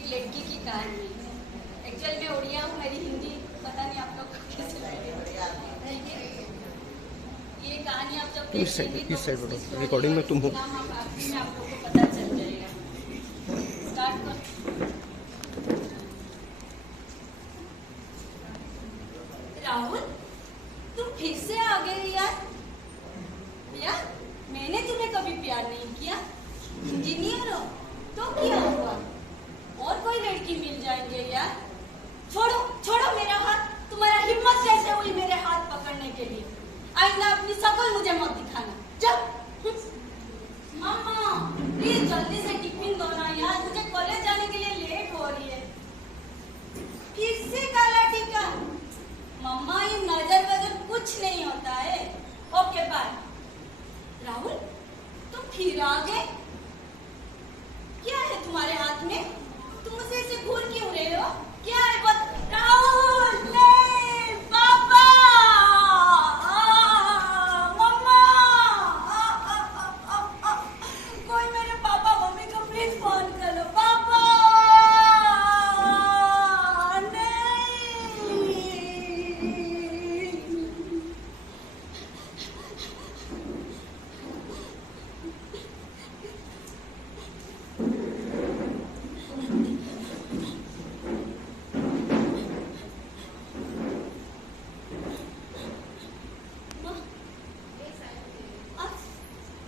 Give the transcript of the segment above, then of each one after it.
एक लड़की की कहानी है। एक्चुअल में उड़िया हूँ, मेरी हिंदी पता नहीं आप लोग कैसे लगेगी। ये कहानी आप जब देखेंगे तो रिकॉर्डिंग में तुम हो, में आप लोग को पता चल जाएगा। स्टार्ट कर। राहुल, तुम फिर से आ गए यार। यार, मैंने तुम्हें कभी प्यार नहीं किया। इंजीनियर हो तो क्या हुआ, और कोई लड़की मिल जाएंगे यार। छोड़ो छोड़ो मेरा हाथ। तुम्हारा हिम्मत कैसे हुई मेरे हाथ पकड़ने के लिए? आइंदा अपनी शकल मुझे मत दिखाना। चल। मम्मा प्लीज जल्दी से टिफिन दो ना यार, मुझे कॉलेज जाने के लिए लेट हो रही है। फिर से काला टीका? मम्मा ये नजर वजर कुछ नहीं होता है। Okay bye. राहुल, तुम फिर आ गए। क्या है तुम्हारे हाथ में? तुम मुझे ऐसे घूर क्यों रहे हो? क्या है बत? राहुल नहीं, पापा, मम्मा, कोई मेरे पापा मम्मी को प्लीज फोन करो। पापा नहीं।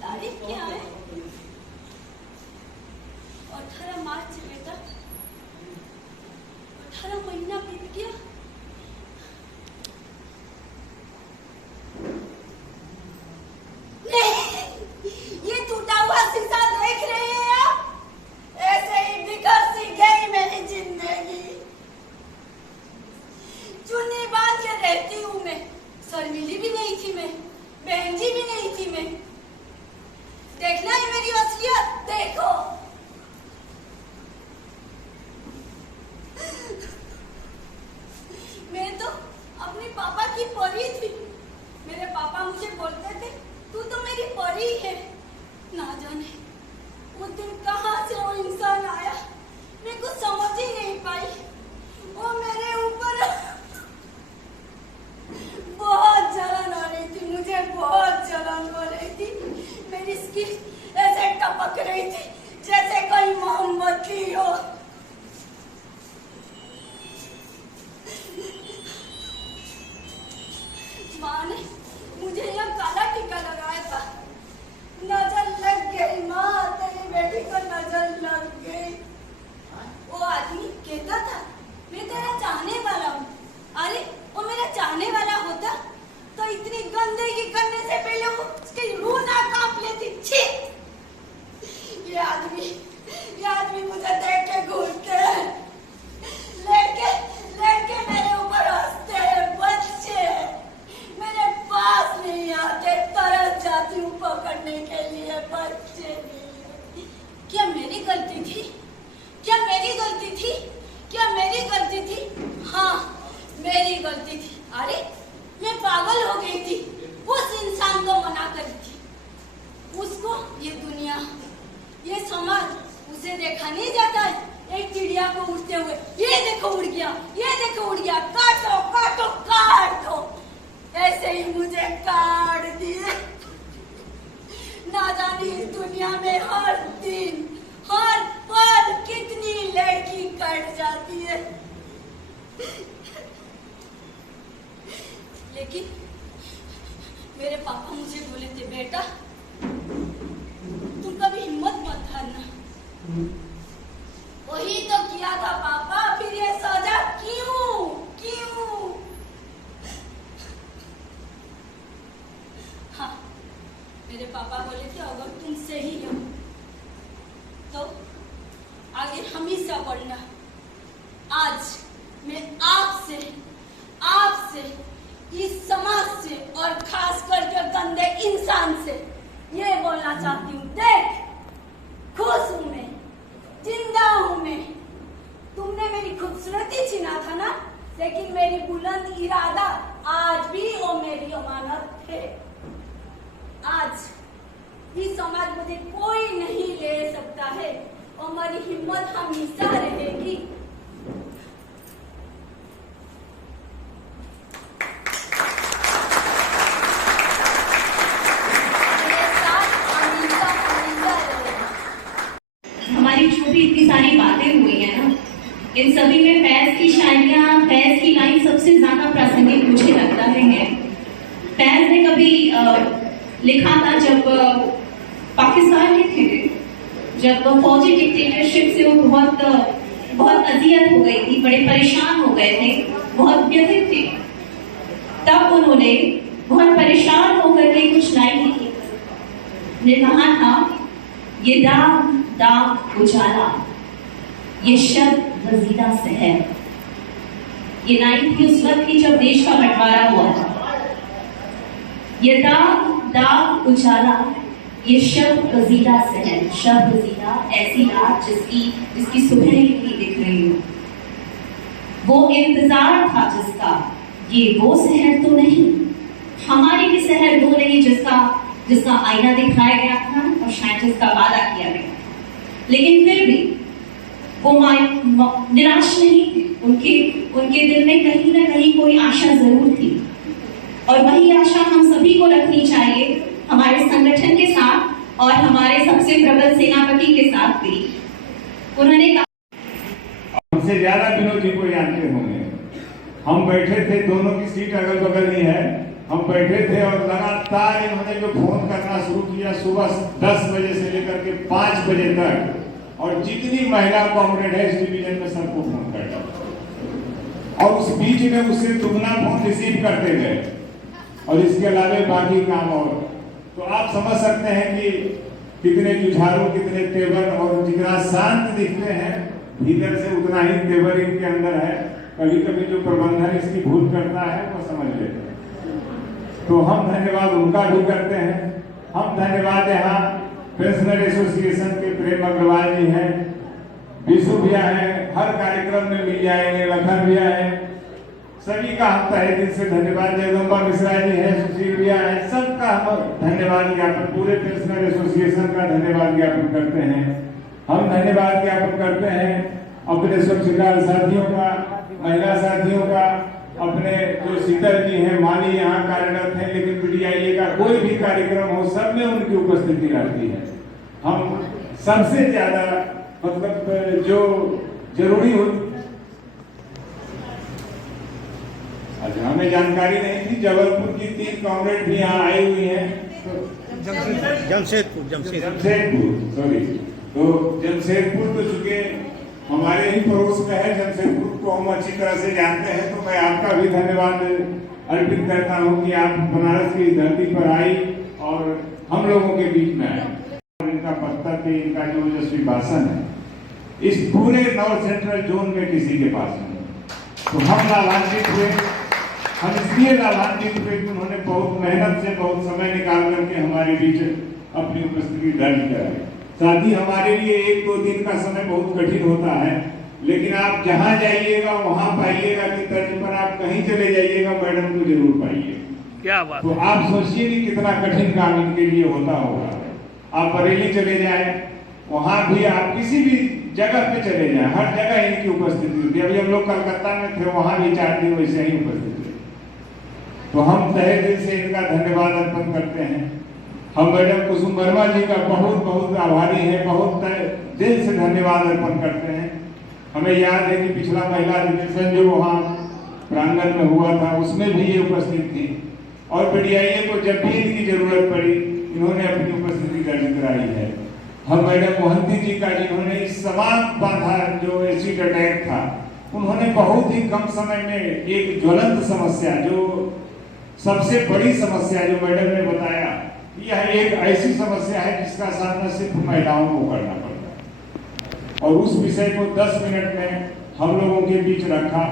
तारीख क्या है? 18 मार्च बेटा। 18 महीना बीत गया। नहीं, ये टूटा हुआ शीशा देख रहे हैं आप? ऐसे ही बिखर सी गई मेरी जिंदगी। चुन्नी बांध के रहती हूँ मैं। शर्मिली भी नहीं थी मैं, बहन जी भी नहीं थी मैं। देखना है मेरी असलियत, देखो। मैं तो अपने पापा की परी थी। मेरे पापा मुझे बोलते थे तू तो मेरी परी है। ना जाने वो दिन कहाँ से वो इंसान आया, मैं कुछ समझ ही नहीं पाई। वो मेरे ऊपर बहुत जलन हो रही थी, मुझे बहुत जलन हो रही थी। मेरी स्किन ऐसे टपक रही थी जैसे कोई मोमबत्ती हो। माँ ने मुझे यह काला टीका लगाया था। नजर लग गई माँ, तेरी बेटी को नजर लग गई। वो आदमी कहता था मैं तेरा चाहने वाला हूँ। अरे वो मेरा चाहने वाला होता तो इतनी गंदगी करने से पहले वो उसकी रूह ना कांप लेती। छी! ये आदमी मुझे देख के घूरते हैं, लड़के मेरे ऊपर हंसते हैं, बच्चे मेरे पास नहीं आते, तरस जाती हूँ पकड़ने के लिए, बच्चे नहीं। क्या मेरी गलती थी? क्या मेरी गलती थी? क्या मेरी गलती थी? हाँ, मेरी गलती थी। अरे मैं पागल हो गई थी। उस इंसान को मना करी थी। उसको ये दुनिया, ये समाज, उसे देखा नहीं जाता है एक चिड़िया को उड़ते हुए। ये देखो उड़ गया, ये देखो उड़ गया, काटो काटो काट दो। ऐसे ही मुझे काट दिए। ना जाने इस दुनिया में हर दिन हर पल कितनी लड़की कट जाती है। लेकिन मेरे पापा मुझे बोले थे बेटा तुम कभी हिम्मत मत हारना। वही तो किया था पापा, फिर ये सजा क्यों क्यों? हाँ, मेरे पापा बोले थे अगर तुम सही हो तो आगे हमेशा पढ़ना। आज मैं आपसे इस समाज से और खास करके गंदे इंसान से ये बोलना चाहती हूँ, देख खुश हूँ मैं, जिंदा हूँ मैं। तुमने मेरी खूबसूरती छीना था ना, लेकिन मेरी बुलंद इरादा आज भी वो मेरी अमानत है। आज इस समाज मुझे कोई नहीं ले सकता है हमारी हिम्मत हमेशा रहेगी। हमारी जो भी इतनी सारी बातें हुई है ना, इन सभी में फैज की शायरियाँ, फैज की लाइन सबसे ज्यादा प्रासंगिक मुझे लगता है। फैज ने कभी लिखा था जब पाकिस्तान में थे, जब फौजी डिक्टेटरशिप से वो बहुत अजियत हो गई थी, बड़े परेशान हो गए थे, बहुत व्यथित थे। तब उन्होंने बहुत परेशान होकर के कुछ लाइन लिखी। ने कहा था, ये दाग दाग उजाला, ये शब वजीदा सहर। ये लाइन थी उस वक्त की जब देश का बंटवारा हुआ था। ये दाग दाग उजाला, ये शब वजीदा सहर। शब वजीदा ऐसी रात जिसकी सुबह नहीं दिख रही हो, वो इंतजार था जिसका, ये वो सहर तो नहीं। हमारी भी सहर वो नहीं जिसका आईना दिखाया गया था और शायद जिसका वादा किया गया, लेकिन फिर भी वो निराश नहीं थे। उनके दिल में कहीं ना कहीं कोई आशा जरूर थी, और वही आशा हम सभी को रखनी चाहिए, हमारे संगठन के साथ और हमारे सबसे प्रबल सेनापति के साथ भी। उन्होंने कहा, हमसे ज्यादा विनोद जी को जानते होंगे। हम बैठे थे, दोनों की सीट अगल बगल ही है, हम बैठे थे और लगातार इन्होंने जो फोन करना शुरू किया सुबह 10 बजे से लेकर के 5 बजे तक, और जितनी महिला कॉमरेड है इस डिवीजन में सबको फोन करता, और उस बीच में उससे दुगना फोन रिसीव करते गए, और इसके अलावा बाकी काम। और तो आप समझ सकते हैं कि कितने जुझारू, कितने तेवर, और जितना शांत दिखते हैं भीतर से उतना ही तेवर इनके अंदर है। कभी कभी जो प्रबंधन इसकी भूल करता है वो समझ लेते हैं। तो हम धन्यवाद उनका भी करते हैं। हम धन्यवाद यहाँ पेंशनर एसोसिएशन के प्रेम अग्रवाल जी हैं, विशु भैया है, हर कार्यक्रम में मिल जाएंगे, लखन भैया है, सभी का हम तहे दिल से धन्यवाद। जगदम्बा मिश्रा जी है, सुशील भैया है, सबका हम धन्यवाद ज्ञापन, पूरे पेंशनर एसोसिएशन का धन्यवाद ज्ञापन करते हैं। हम धन्यवाद ज्ञापन करते हैं अपने स्वच्छता साथियों का, महिला साथियों का, अपने जो शीतल जी हैं, माली यहाँ कार्यरत हैं, लेकिन पीडीआईए का कोई भी कार्यक्रम हो सब में उनकी उपस्थिति रहती है। हम सबसे ज्यादा मतलब जो जरूरी हो, अच्छा हमें जानकारी नहीं थी, जबलपुर की 3 कॉमरेड भी यहाँ आई हुई हैं। जमशेदपुर सॉरी, तो जमशेदपुर तो चुके हमारे ही पड़ोस में है, जमशेदपुर को हम अच्छी तरह से जानते हैं। तो मैं आपका भी धन्यवाद अर्पित करता हूँ कि आप बनारस की धरती पर आई और हम लोगों के बीच में आए। इनका पत्ता पे इनका जो यशस्वी भाषण है, इस पूरे नॉर्थ सेंट्रल जोन में किसी के पास नहीं। तो हम लाभान्वित हुए, हम इसलिए लाभान्वित हुए कि उन्होंने बहुत मेहनत से, बहुत समय निकाल करके हमारे बीच अपनी उपस्थिति दर्ज कराई। साथ ही हमारे लिए 1-2 दिन का समय बहुत कठिन होता है, लेकिन आप जहां जाइएगा वहां पाइएगा कि तर्ज पर आप कहीं चले जाइएगा मैडम को जरूर पाइए। क्या बात। तो आप सोचिए कि कितना कठिन काम इनके लिए होता होगा। आप बरेली चले जाए, वहां भी आप किसी भी जगह पे चले जाए, हर जगह इनकी उपस्थिति होती है। अभी हम लोग कलकत्ता में थे, वहां भी 4 दिन वैसे ही उपस्थित थे। तो हम तहे दिल से इनका धन्यवाद अर्पण करते हैं। हम मैडम कुसुम वर्मा जी का बहुत बहुत आभारी हैं, बहुत दिल से धन्यवाद अर्पण करते हैं। हमें याद है कि पिछला महिला अधिवेशन जो वहाँ प्रांगण में हुआ था उसमें भी ये उपस्थित थी, और पीडीआईए को जब भी इनकी जरूरत पड़ी इन्होंने अपनी उपस्थिति दर्ज कराई है। हम मैडम मोहंती जी का, जिन्होंने इस समान बाधा जो एसिड अटैक था, उन्होंने बहुत ही कम समय में एक ज्वलंत समस्या, जो सबसे बड़ी समस्या जो मैडम ने बताया, यह एक ऐसी समस्या है जिसका सामना सिर्फ महिलाओं को करना पड़ता है, और उस विषय को 10 मिनट में हम लोगों के बीच रखा।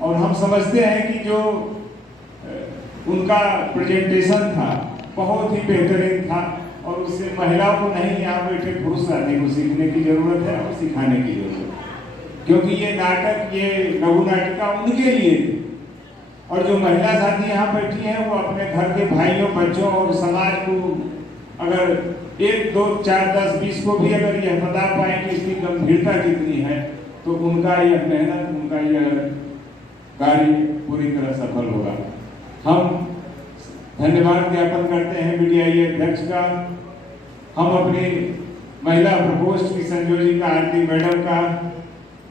और हम समझते हैं कि जो उनका प्रेजेंटेशन था बहुत ही बेहतरीन था, और उससे महिलाओं को नहीं, यहाँ बैठे पुरुष आदमी को सीखने की जरूरत है और सिखाने की जरूरत है, क्योंकि ये नाटक, ये लघु नाटिका उनके लिए थी। और जो महिला साथी यहाँ बैठी हैं वो अपने घर के भाइयों, बच्चों और समाज को अगर 1, 2, 4, 10, 20 को भी अगर यह बता पाए कि इसकी गंभीरता कितनी है, तो उनका यह मेहनत, उनका यह कार्य पूरी तरह सफल होगा। हम धन्यवाद ज्ञापन करते हैं मीडिया अध्यक्ष का, हम अपनी महिला प्रकोष्ठ की संयोजिका आरती मैडम का,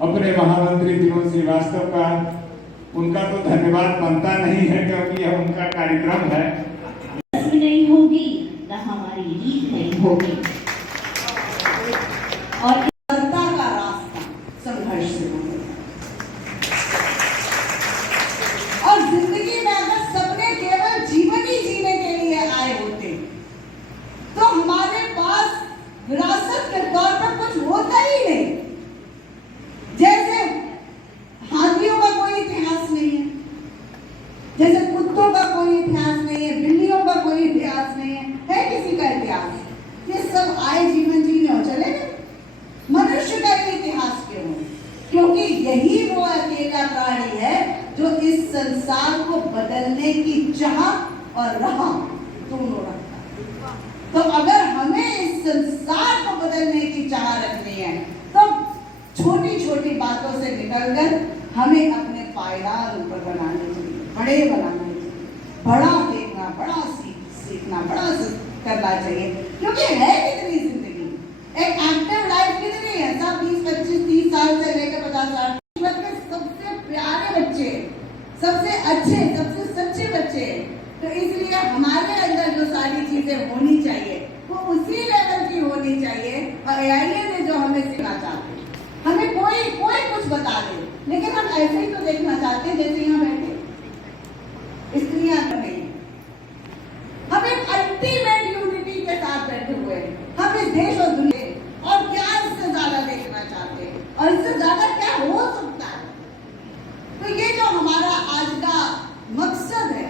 अपने महामंत्री विनोद श्रीवास्तव का। उनका तो धन्यवाद बनता नहीं है क्योंकि यह उनका कार्यक्रम है। नहीं होगी ना हमारी रीत नहीं होगी। और जनता का रास्ता संघर्ष से होगा। और जिंदगी में अगर सपने केवल जीवन ही जीने के लिए आए होते तो हमारे पास विरासत के तौर पर कुछ होता ही नहीं। जैसे हाथियों का कोई इतिहास नहीं है, जैसे कुत्तों का कोई इतिहास नहीं है, बिल्लियों का कोई इतिहास नहीं है किसी का इतिहास? ये सब आए जीवन जीने और चले गए। मनुष्य का ये इतिहास क्यों है? क्योंकि यही वो अकेला प्राणी है जो इस संसार को बदलने की चाह और राह दोनों रखता है। तो अगर हमें इस संसार को बदलने की चाह रखनी है तो छोटी छोटी बातों से निकलकर हमें अपने पायदान ऊपर बनाने चाहिए, बड़े बनाने चाहिए, बड़ा देखना, बड़ा सीखना, बड़ा करना चाहिए। क्योंकि है कितनी जिंदगी, एक एक्टिव लाइफ कितनी है? सब 20, 25, 30 साल से लेकर 50 साल में सबसे प्यारे बच्चे, सबसे अच्छे, सबसे सच्चे बच्चे। तो इसलिए हमारे अंदर जो सारी चीजें होनी चाहिए वो उसी लेवल की होनी चाहिए। और AIA ने जो हमें सिखाना चाहते हैं, हमें कोई कुछ बता दे, लेकिन हम ऐसे ही तो देखना चाहते हैं जैसे यहाँ बैठे स्त्रियां नहीं। हम एक अल्टीमेट यूनिटी के साथ बैठे हुए हैं। हम इस देश और दुनिया और क्या इससे ज्यादा देखना चाहते हैं, और इससे ज्यादा क्या हो सकता है? तो ये जो हमारा आज का मकसद है,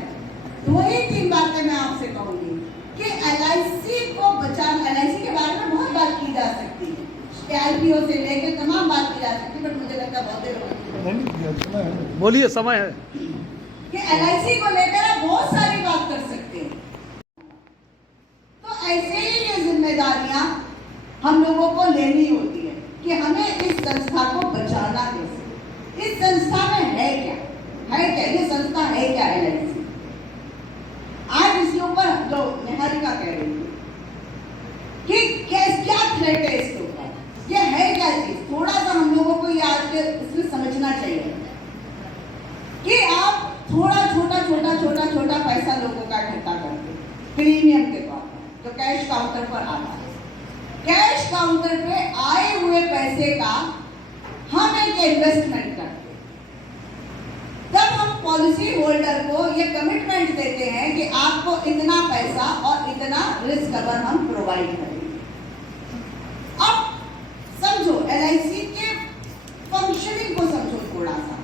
वही 3 बातें मैं आपसे कहूंगी कि LIC को बचाना। LIC के बारे में बहुत बात की जा सकती है, IPO से लेकर तमाम बात की जा सकती है, बट मुझे लगता है बहुत देर बोलिए, समय है कि LIC को लेकर आप बहुत सारी बात कर सकते हैं। तो ऐसे ही ये जिम्मेदारियां हम लोगों को लेनी होती है कि हमें इस संस्था को बचाना कैसे। इस संस्था में है क्या, ये संस्था है क्या LIC? आज इसके ऊपर जो निहारिका कह रही थी कि क्या थ्रेट है इसके ऊपर, ये है क्या चीज, थोड़ा सा हम लोगों को ये आज के इसमें समझना चाहिए कि आप थोड़ा छोटा पैसा लोगों का इकट्ठा करते प्रीमियम के तौर पर, जो कैश काउंटर पर आता है। कैश काउंटर पे आए हुए पैसे का हम एक इन्वेस्टमेंट करते, तब हम पॉलिसी होल्डर को ये कमिटमेंट देते हैं कि आपको इतना पैसा और इतना रिस्क कवर हम प्रोवाइड करेंगे। अब समझो LIC के फंक्शनिंग को समझो थोड़ा सा,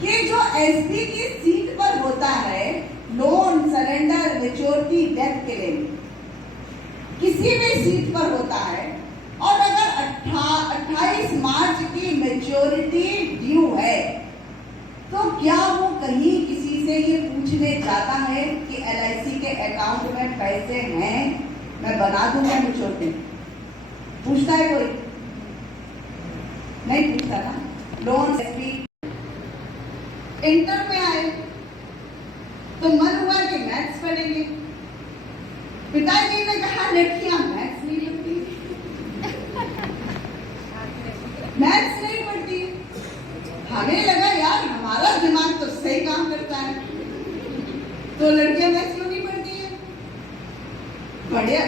कि जो SB की सीट पर होता है लोन, सरेंडर, मैच्योरिटी, डेथ के लिए किसी भी सीट पर होता है, और अगर 28 मार्च की मैच्योरिटी ड्यू है तो क्या वो कहीं किसी से ये पूछने जाता है कि LIC के अकाउंट में पैसे हैं, मैं बना दूंगा मैच्योरिटी? पूछता है कोई? नहीं पूछता ना। लोन SB इंटर में आए तो मन हुआ कि मैथ्स पढ़ेंगे, पिताजी ने कहा लड़कियां मैथ्स नहीं पढ़ती, मैथ्स नहीं पढ़ती। हमें लगा यार हमारा दिमाग तो सही काम करता है, तो लड़कियां मैथ्स क्यों नहीं पढ़ती है?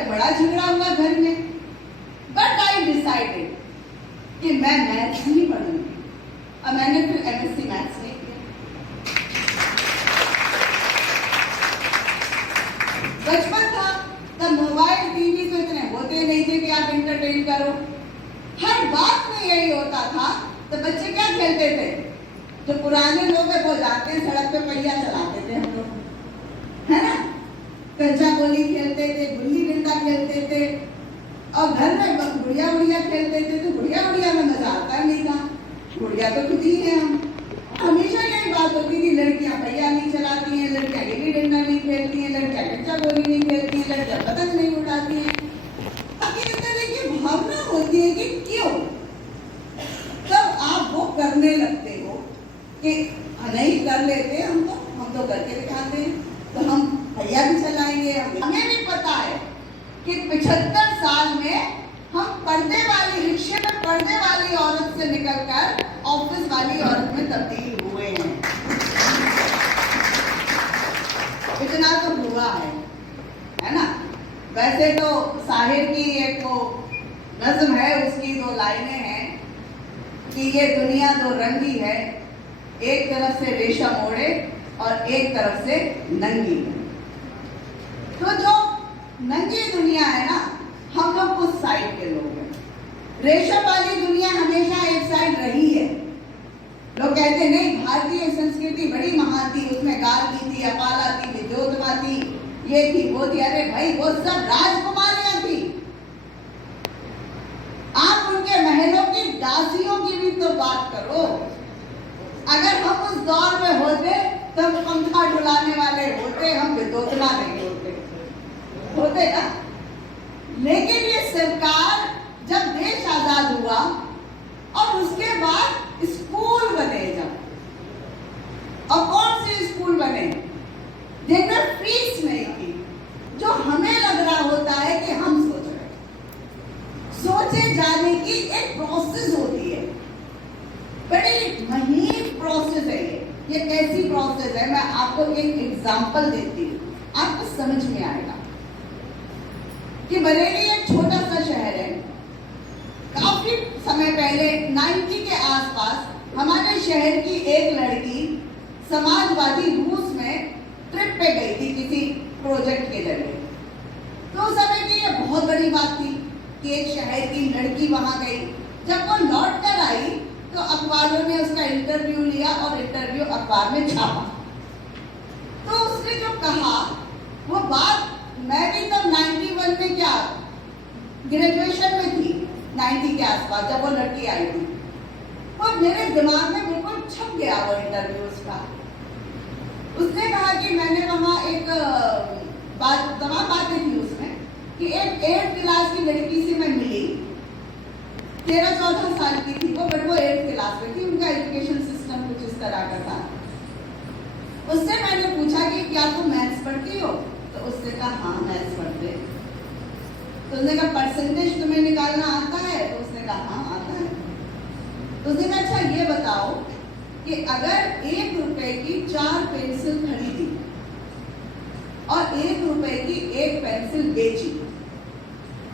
बड़ा झगड़ा हुआ घर में, बट आई डिसाइडेड कि मैं मैथ्स नहीं पढ़ूंगी। अब मैंने फिर MSc मैथ्स नहीं किया। बचपन था तब मोबाइल टीवी तो इतने होते नहीं थे कि आप इंटरटेन करो, हर बात में यही होता था। तो बच्चे क्या खेलते थे? जो पुराने लोग है वो जाते हैं सड़क पे पहिया चलाते थे हम लोग, है ना, कंचा गोली खेलते थे, गुल्ली डंडा खेलते थे, और घर में गुड़िया गुड़िया खेलते थे। तो गुड़िया में मजा आता नहीं था, गुड़िया तो खुद ही है हम। हमेशा यही बात होती थी, लड़कियां पहिया नहीं चलाती हैं, लड़कियां गिल्ली डंडा नहीं खेलती हैं, लड़कियां कंचा गोली नहीं खेलती हैं, लड़कियां पतंग नहीं उड़ाती हैं। करते हैं, हम तो करके दिखाते हैं, तो हम भैया भी चलाएंगे। हमें भी पता है कि 75 साल में हम पर्दे वाली रिक्शे में पर्दे वाली औरत से निकलकर ऑफिस वाली औरत में तब्दील हुए हैं। इतना तो हुआ है ना। वैसे तो साहिर की एक वो नज्म है, उसकी 2 लाइनें हैं कि ये दुनिया 2 रंगी है, एक तरफ से रेशम ओढ़े और एक तरफ से नंगी है। तो जो नंगी दुनिया है ना, हम लोग उस साइड के लोग हैं। रेशम वाली दुनिया हमेशा एक साइड रही है। लोग कहते नहीं, भारतीय संस्कृति बड़ी महान थी, उसमें गार्गी थी, अपाला थी, विद्योतमा थी, ये थी वो थी। अरे भाई, वो सब राजकुमारियां थी। आप उनके महलों की दासियों की भी तो बात करो। अगर हम उस दौर में होते तो हम पंखा डुलाने वाले होते, हम विद्योतना नहीं होते ना। लेकिन ये सरकार, जब देश आजाद हुआ और उसके बाद स्कूल बने, जब और कौन से स्कूल बने जिनमें फीस नहीं थी, जो हमें लग रहा होता है कि हम सोच रहे हैं। सोचे जाने की एक प्रोसेस होती है, बड़ी महीन प्रोसेस है ये कैसी प्रोसेस है, मैं आपको एक एग्जांपल देती हूँ, आपको समझ में आएगा कि बरेली एक छोटा सा शहर है। काफी समय पहले 90 के आसपास हमारे शहर की एक लड़की समाजवादी रूस में ट्रिप पे गई थी किसी प्रोजेक्ट के जरिए। तो उस समय की ये बहुत बड़ी बात थी कि एक शहर की लड़की वहां गई। जब वो लौट कर आई तो अखबारों ने उसका इंटरव्यू लिया और इंटरव्यू अखबार में छापा। तो उसने जो कहा वो बात, मैं भी तब 91 में क्या ग्रेजुएशन में थी, 90 के आसपास जब वो लड़की आई थी, और मेरे दिमाग में बिल्कुल छप गया वो इंटरव्यू उसका। उसने कहा कि मैंने वहाँ एक तमाम बातें थी उसमें कि एक 8th क्लास की लड़की से मैं मिली, 13-14 साल की थी वो, बट वो 8th क्लास में थी। उनका एजुकेशन सिस्टम कुछ इस तरह का था। उससे मैंने पूछा कि क्या तुम मैथ्स पढ़ती हो? तो उसने कहा हाँ मैथ्स पढ़ते। तो उसने कहा परसेंटेज तुम्हें निकालना आता है? तो उसने कहा हाँ आता है। तो उसने कहा अच्छा ये बताओ कि अगर 1 रुपए की 4 पेंसिल खरीदी और 1 रुपए की 1 पेंसिल बेची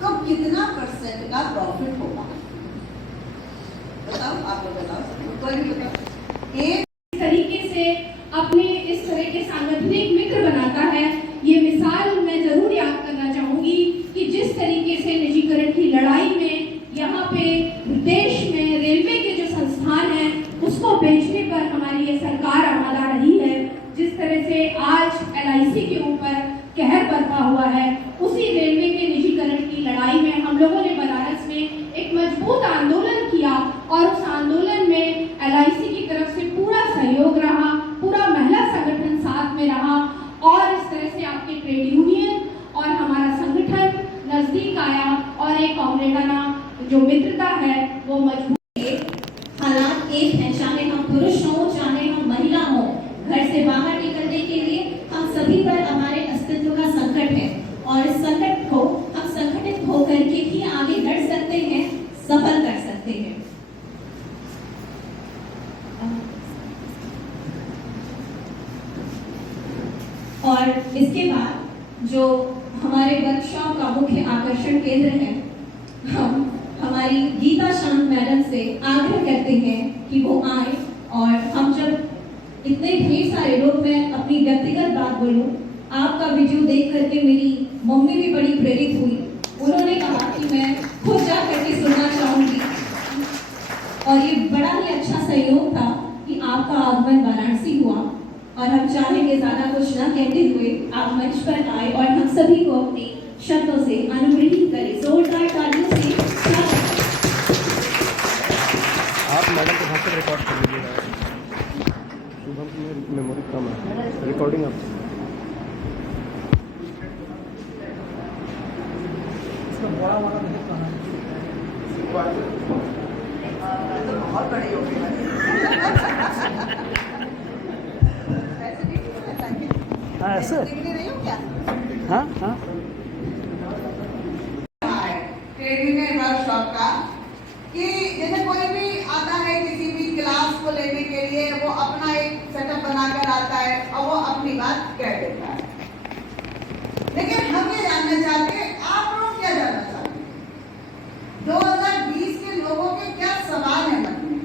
तो कितना % का प्रॉफिट होगा? बताओ, आप लोग बताओ, कोई भी बताओ। इस तरीके से अपने इस तरह के सांगठनिक मित्र बनाता है। ये मिसाल मैं जरूर याद करना चाहूंगी कि जिस तरीके से निजीकरण की लड़ाई में यहाँ पे देश में रेलवे के जो संस्थान हैं उसको बेचने पर हमारी ये सरकार आमादा रही है, जिस तरह से आज LIC के ऊपर कहर बरपा हुआ है, उसी रेलवे के निजीकरण की लड़ाई में हम लोगों ने बनारस में एक मजबूत आंदोलन किया और उस आंदोलन में LIC की तरफ से पूरा सहयोग रहा, पूरा महिला संगठन साथ में रहा और इस तरह से आपके ट्रेड यूनियन और हमारा संगठन नजदीक आया और एक कॉमरेडाना जो मित्रता है वो मजबूत। हालात एक हैं, चाहे हम पुरुष हों चाहे हम महिला हों, घर से बाहर निकलने के लिए हम सभी पर हमारे अस्तित्व का संकट है और इस संकट को हम संगठित होकर के ही आगे बढ़ सकते हैं, सफल कर सकते हैं। और इसके बाद जो हमारे वर्कशॉप का मुख्य आकर्षण केंद्र है, हम हमारी गीता शांत मैडम से आग्रह करते हैं कि वो आए और हम जब इतने ढेर सारे लोग, मैं अपनी व्यक्तिगत बात बोलूं, आपका वीडियो देख करके मेरी मम्मी भी बड़ी प्रेरित हुई। उन्होंने कहा कि मैं खुद जा करके सुनना चाहूंगी और ये बड़ा ही अच्छा सहयोग था कि आपका आगमन वाराणसी हुआ और हम चाहेंगे ज्यादा कुछ ना कहते हुए आप मंच पर आए और हम सभी को अपनी शब्दों से अनुग्रहित करें। जोरदार तालियों से आप मैडम के भाषण रिकॉर्ड कर लीजिएगा। शुभम की मेमोरी कम है, रिकॉर्डिंग आप बहुत बड़ी होगी। हाँ, ऐसे दिख नहीं रही हूँ क्या? हाँ हाँ ट्रेनिंग में वर्कशॉप का कि जैसे कोई भी आता है किसी भी क्लास को लेने के लिए, वो अपना एक सेटअप बनाकर आता है और वो अपनी बात कह देता है। लेकिन हम ये जानना चाहते हैं, आप लोग क्या जानना चाहते हैं? 2020 के लोगों के क्या सवाल है मन में?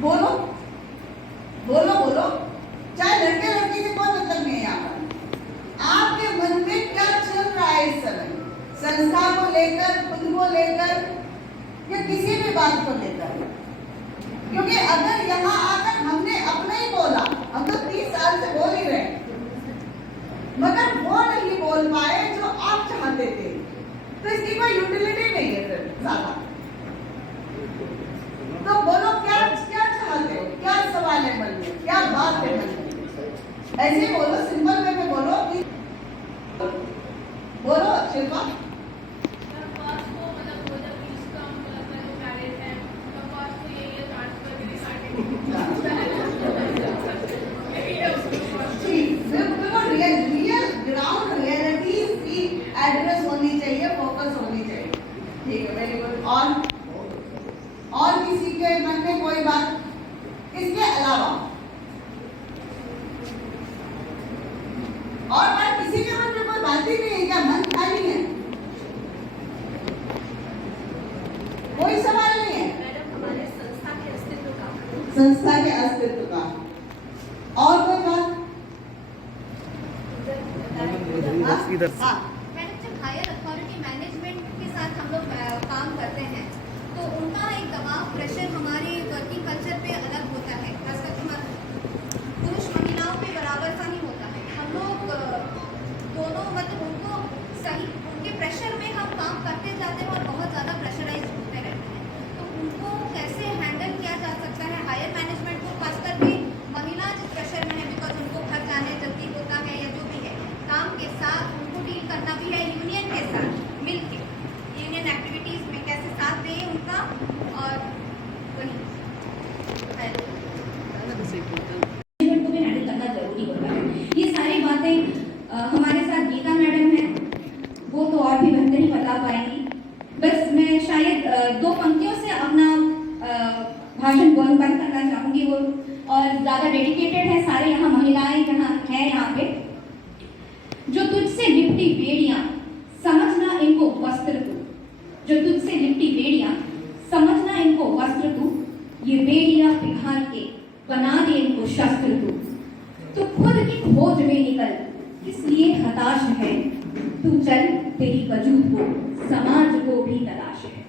बोलो बोलो बोलो, चाहे लड़के लड़की से कोई मतलब नहीं है यहाँ पर। आपके मन में क्या चल रहा है इस समय, संस्था को लेकर, खुद को लेकर, या किसी भी बात को लेकर? क्योंकि अगर यहाँ आकर हमने अपना ही बोला, हम तो 30 साल से बोल ही रहे, मगर वो नहीं बोल पाए जो आप चाहते थे, तो इसकी कोई यूटिलिटी नहीं है फिर ज्यादा। तो बोलो, क्या क्या चाहते हो, क्या सवाल है मन में, क्या बात है मन में? ऐसे बोलो, सिंपल वे में बोलो कि बोलो शिल्पा। ग्राउंड रियलिटीज की एड्रेस होनी चाहिए, फोकस होनी चाहिए। ठीक है, वेरी गुड। और किसी के मन में कोई बात इसके अलावा? और बात किसी के मन में कोई बात ही नहीं है क्या? मन खाली है, कोई सवाल नहीं है? मैडम, हमारे संस्था के अस्तित्व का, संस्था के अस्तित्व का और कोई बात? इधर से हाँ, मैडम, जब हायर अथॉरिटी मैनेजमेंट के साथ हम लोग काम करते हैं तो उनका एक दबाव, प्रेशर हमारे वर्किंग कल्चर पे अलग होता है, खासकर पुरुष महिलाओं पे बराबर सा नहीं होता है। हम लोग दोनों मतलब उनको सही, उनके प्रेशर में हम काम करते जाते हैं और बहुत ज़्यादा प्रेशराइज होते रहते हैं। तो उनको कैसे हैंडल किया जा सकता है हायर मैनेजमेंट को, खास करके महिला जिस प्रेशर में है, बिकॉज उनको घर जाने जल्दी होता है या जो भी है, काम के साथ उनको डील करना भी है, यूनियन के साथ मिलके यूनियन एक्टिविटीज में कैसे साथ दें उनका, और वही है। मैनेजमेंट को भी हैंडल करना जरूरी होता है। ये सारी बातें हमारे साथ गीता मैडम हैं, वो तो और भी बेहतर ही बता पाएंगी। बस मैं शायद 2 पंक्तियों से अपना भाषण बंद करना चाहूंगी। वो और ज़्यादा डेडिकेटेड है सारे यहाँ महिलाएं जहाँ हैं यहाँ पे। जो तुझसे लिपटी बेड़ियां समझना इनको वस्त्र तू, जो तुझसे लिपटी बेड़ियां समझना इनको वस्त्र तू, ये बेड़ियां पिघाल के बना दे इनको शस्त्र तू। तू खुद की खोज में निकल, इसलिए हताश है, तू चल तेरी वजूद को समाज को भी तलाश है।